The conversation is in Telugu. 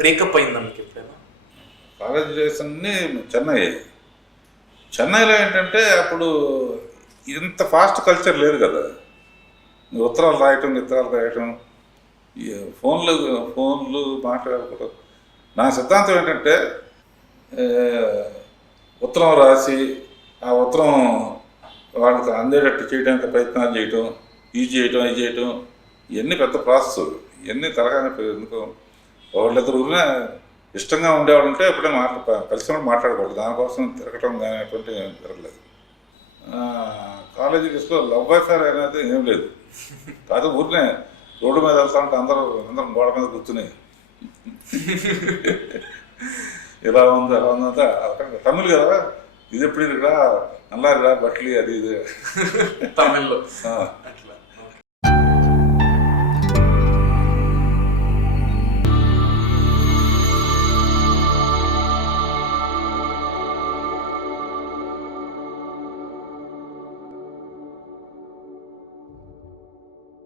బ్రేకప్ అయిందా మీకు ఎప్పుడైనా? కాలేజ్ డేస్ అన్నీ చెన్నైలో ఏంటంటే అప్పుడు ఇంత ఫాస్ట్ కల్చర్ లేదు కదా. ఉత్తరాలు రాయటం ఈ ఫోన్లు మాట్లాడుకోవడం. నా సిద్ధాంతం ఏంటంటే ఉత్తరం రాసి ఆ ఉత్తరం వాళ్ళకి అందేటట్టు చేయడానికి ప్రయత్నాలు చేయటం, ఇది చేయటం ఇవన్నీ పెద్ద ప్రాసెస్. ఇవన్నీ తరగానే ఎందుకు వాళ్ళిద్దరు ఇష్టంగా ఉండేవాళ్ళు ఉంటే ఎప్పుడైనా కలిసి మాట్లాడకూడదు. దానికోసం తిరగటం కానీ అటువంటి తిరగలేదు. కాలేజీ డేస్లో లవ్ అఫేర్ అనేది ఏం లేదు. కాదు ఊరినే రోడ్డు మీద వెళ్తా ఉంటే అందరం గోడ మీద కూర్చుని ఇలా ఉందంతా తమిళ్ కదా, ఇది ఎప్పుడు ఇక్కడ నల్లారిరా బట్లి అది ఇది తమిళ్లో